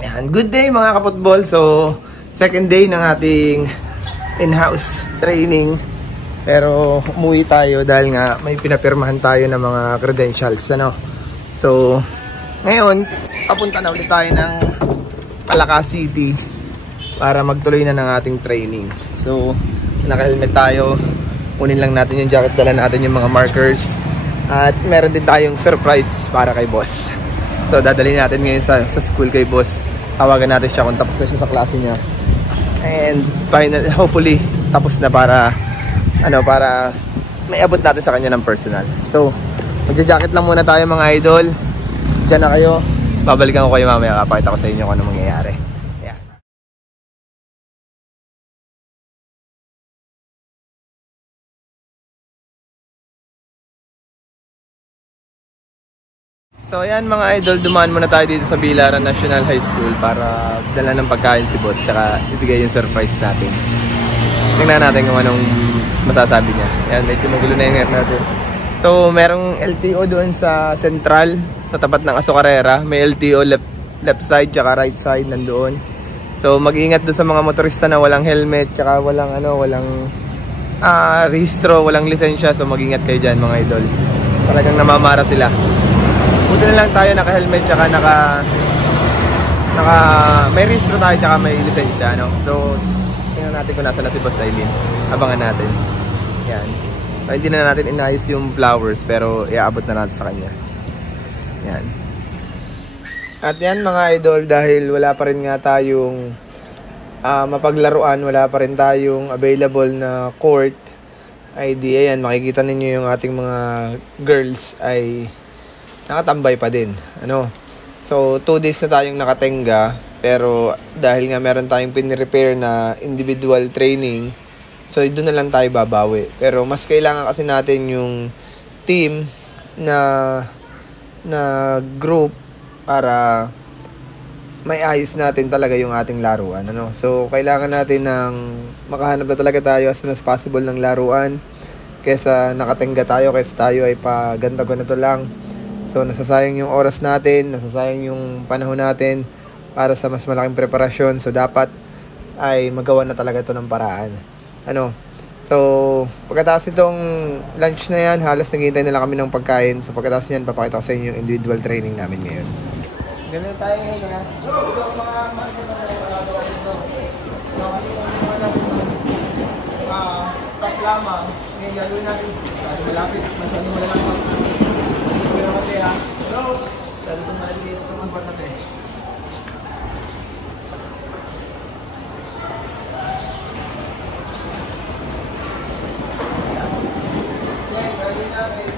Yan. Good day mga kaputbol. So, second day ng ating in-house training. Pero umuwi tayo dahil nga may pinapirmahan tayo ng mga credentials. Ano? So, ngayon, papunta na ulit tayo ng Palacas City para magtuloy na ng ating training. So, naka-helmet tayo. Kunin lang natin yung jacket, dala natin yung mga markers. At meron din tayong surprise para kay boss. So, dadalhin natin ngayon sa school kay boss. Tawagan natin siya kung tapos na siya sa klase niya. And final, hopefully, tapos na para may abot natin sa kanya ng personal. So, magja-jacket lang muna tayo mga idol. Diyan na kayo. Babalikan ko kayo mamaya. Kapakita ko sa inyo kung ano mangyayari. Yeah. So ayan mga idol, dumaan muna tayo dito sa Bilaran National High School para dala ng pagkain si boss tsaka ibigay yung surprise natin. Tingnan natin kung anong masasabi niya. Ayan, medyo magulo na yung hair natin. So merong LTO doon sa Central, sa tapat ng Azucarera. May LTO left side tsaka right side nandoon. So mag-ingat doon sa mga motorista na walang helmet tsaka walang rehistro, walang lisensya. So mag-ingat kayo dyan mga idol. Talagang namamara sila. Buti na lang tayo naka-helmet tsaka may registro tayo tsaka may lisensya, no? So, tingnan natin kung nasa na si Boss Aileen. Abangan natin. Yan. So, hindi na natin inayos yung flowers pero iaabot na natin sa kanya. Yan. At yan mga idol, dahil wala pa rin nga tayong mapaglaruan, wala pa rin tayong available na court, ay di ayan, makikita ninyo yung ating mga girls ay nakatambay pa din. So 2 days na tayong nakatenga, pero dahil nga meron tayong pinirepair na individual training, so doon na lang tayo babawi. Pero mas kailangan kasi natin yung team na group para may ayos natin talaga yung ating laruan. So kailangan natin ng makahanap na talaga tayo as soon as possible ng laruan kaysa nakatenga tayo, kaysa tayo ay pa ganito lang. So nasasayang yung oras natin, nasasayang yung panahon natin para sa mas malaking preparasyon. So dapat ay magawa na talaga ito ng paraan. So pagkatapos itong lunch na yan, halos naghihintay na lang kami ng pagkain. So pagkatapos yan, papakita ko sa inyo yung individual training namin ngayon. Ganun tayo ngayon ha. Ito ang mga market na nagagawa dito. Top lamang. Ngayon gagawin natin. Malapit. Masyado mo lang ako. Hello. Dali itong maliit itong magbat natin. Okay, gagawin natin.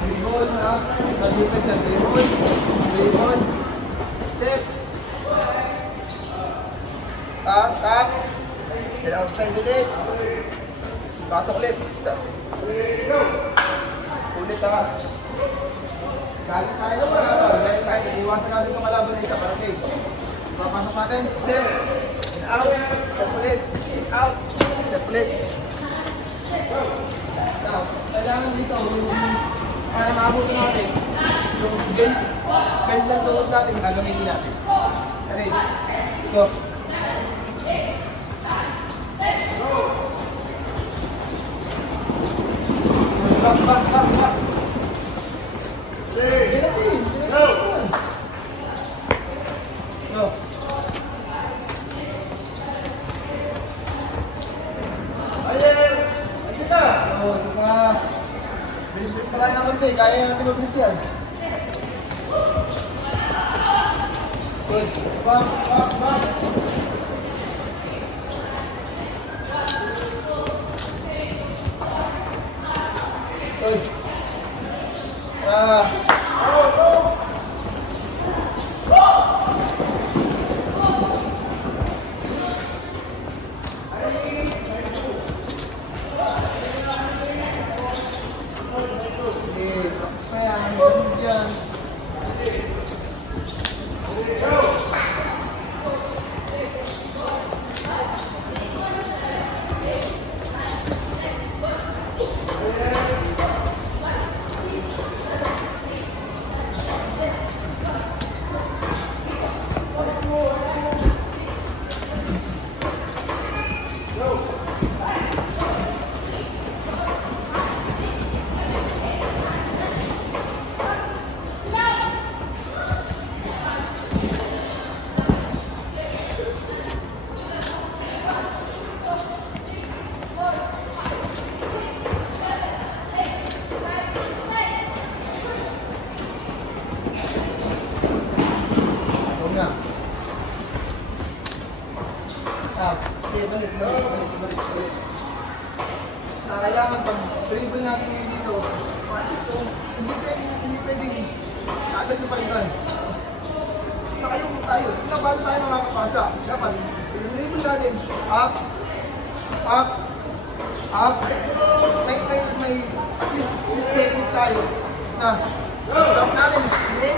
Dribble ha. Dribble siya. Dribble. Step. Tap. Then outside ulit. Pasok ulit. Step. Ulit ha. Galit tayo naman. Iwasan natin itong kalaban na isa para safe. Papasok natin. Step. Out. Step ulit. Out. Step ulit. Now, kailangan dito para maabutin natin yung bend ng tulog natin, gagamitin natin. Okay. Go. Back. Go. Ayan! Andito ka! Saka bilis-bilis pa tayo ng konti. Kaya natin mabilis yan. Good. Back. Good. balik. Kailangan pag dribble natin ngayon dito, hindi pwedeng agad na palitan. Nakayo tayo. Bago tayo makakapasa. Dapat, dribble natin. Up. Up. Up. May at least 8 seconds tayo na stop natin. Tingin.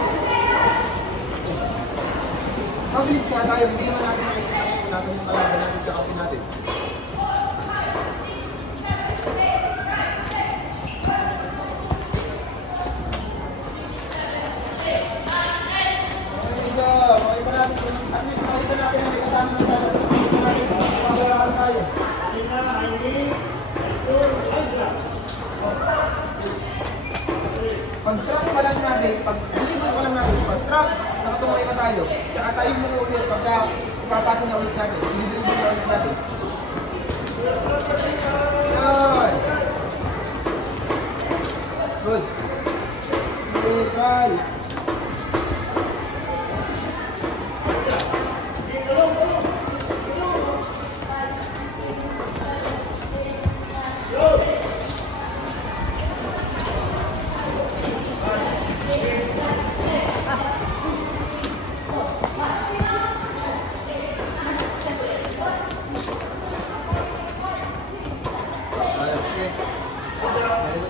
Mabilis ka tayo. Hindi mo natin nasa yung kalaban natin kakapin natin. Pag-trap pa lang natin, pag-deliver pa lang natin, pag-trap, nakatungay na tayo. Saka tayo muna ulit, pagka ipapasa na ulit natin, i-deliver na ulit natin. Yan! Good. Okay, try.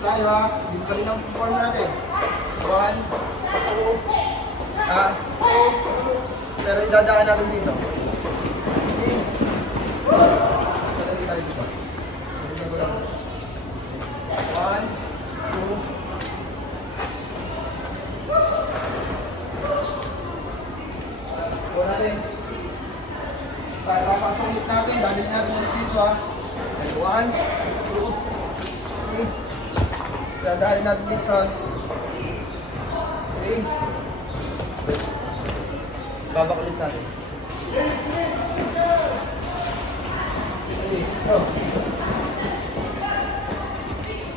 Tayo ha, hindi pa rin ang form natin. 1, 2, pero idadaan natin dito. Okay. Madali tayo dito. 1, 2. Buwan natin. Tayo papasok ulit natin, dalhin natin ulit dito ha. 1, 2, 3. Dahil natin dito sa okay. Babak ulit natin. Okay. Go.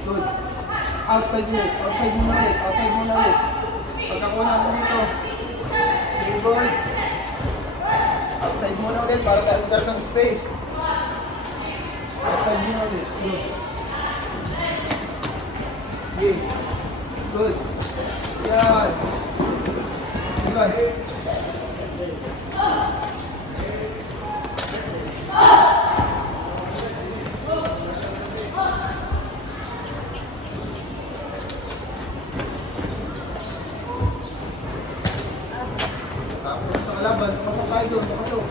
Good. Outside ulit. Outside muna ulit. Outside muna ulit. Pagkakuha natin dito. Dribble. Outside muna ulit para tayo magkaroon ng space. Outside muna ulit. Good. Okay. Good. Yan. Yan. Tapos sa kalaban, pasok tayo doon. Pasok.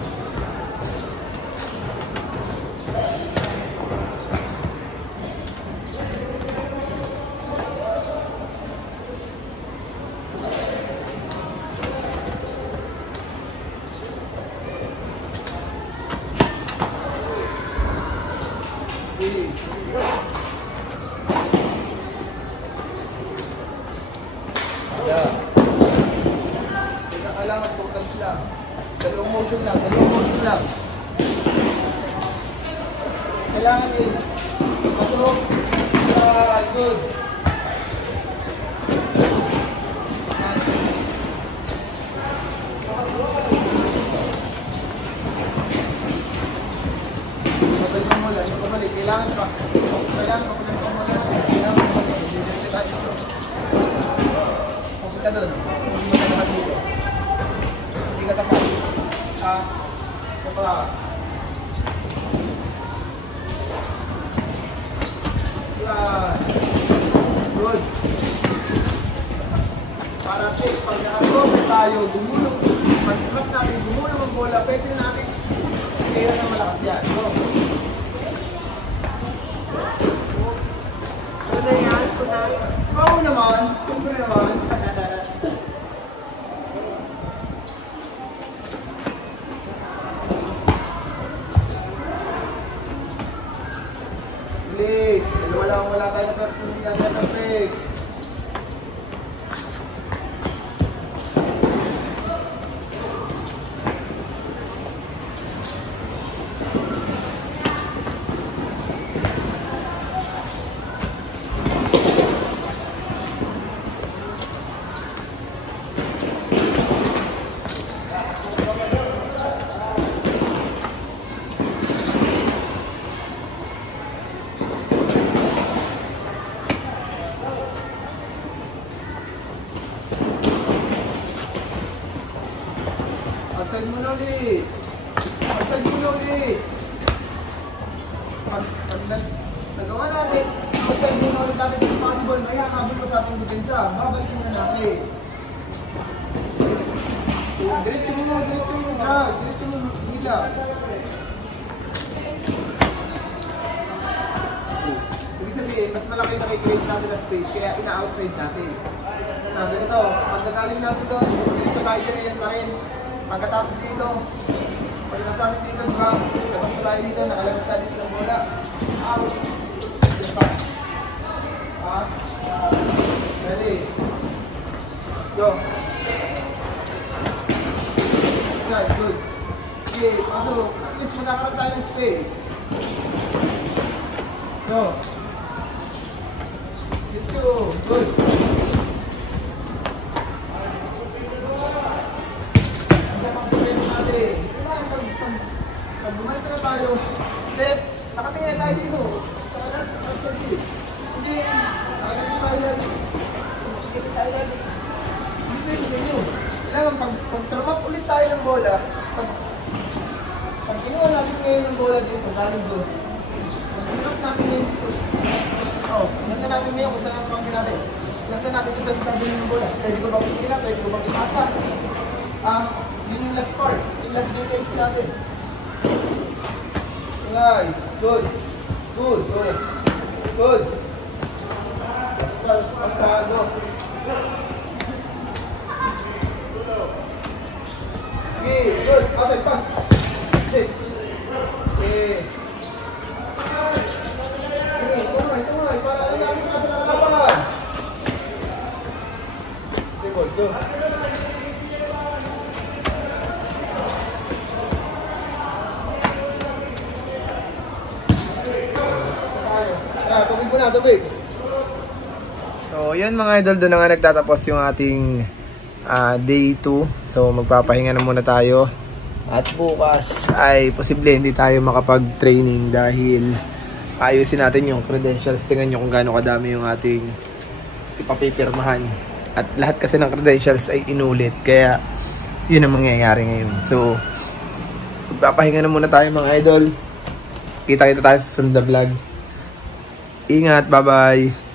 Kailangan total lang. Dalawang motion lang. Kailangan eh. Pasok. Good. Mabalik mo lang. Mabalik. Kailangan pa. Kailangan pa. Kailangan pa. Pupunta doon. Hindi mo naman dito. Hindi ka tapat. Kapag yan. Good. Para at least pag nakakover tayo, gumulong. Pag-trap natin, gumulong ang bola. Pwede natin. Kaya na malakas yan. Go. Ano yan? Oo naman. Kung naman. Late. Wala tayo na pertinyan na break. ulit. Outside muna ulit. Pag nagawa natin, outside muna ulit natin kung possible, may hakabol pa sa ating depensa. Babalik muna natin. Diretso mo. Diretso mo. Hila. Ibig sabihin, mas malaki na create natin na space, kaya ina-outside natin. Ganito, pagkagaling natin doon, dito tayo dyan pa rin. Pagkatapos dito, pag nasa atin dito, diba? Labas na tayo dito, nakalabas tayo dito ng bola. Out. Diba? Ready? Go. Inside, good. Okay, pasok. At least magkakaroon tayo ng space. Go. Dito, good. Pag bumalik na tayo, step, nakatingin tayo dito. Hindi, nakatingin tayo lagi. Nakatingin tayo lagi. Hindi pwede sa inyo. Kailangan pag-throw up ulit tayo ng bola, pag kinuha natin ngayon ng bola dito, galing doon, pag-throw up natin ngayon dito, ilan na natin ngayon kung saan ang pangkin natin. Ilan na natin kung saan natin ng bola. Pwede ko ba pitila, pwede ko ba pitasa. Yun yung last part, yung last details natin. Right, good. Pasado. Okay, good. Outside pass. Sit. Okay. Tumay. Para lang natin nasa nakalaban. Okay, boy. Go. Tubig. So, yun mga idol, doon na nga nagtatapos yung ating day 2. So, magpapahinga na muna tayo. At bukas ay posible hindi tayo makapag-training dahil ayusin natin yung credentials. Tingnan nyo kung gaano kadami yung ating ipapipirmahan. At lahat kasi ng credentials ay inulit. Kaya, yun ang mangyayari ngayon. So, magpapahinga na muna tayo mga idol. Kita-kita tayo sa sunod na vlog. Ingat, bye-bye!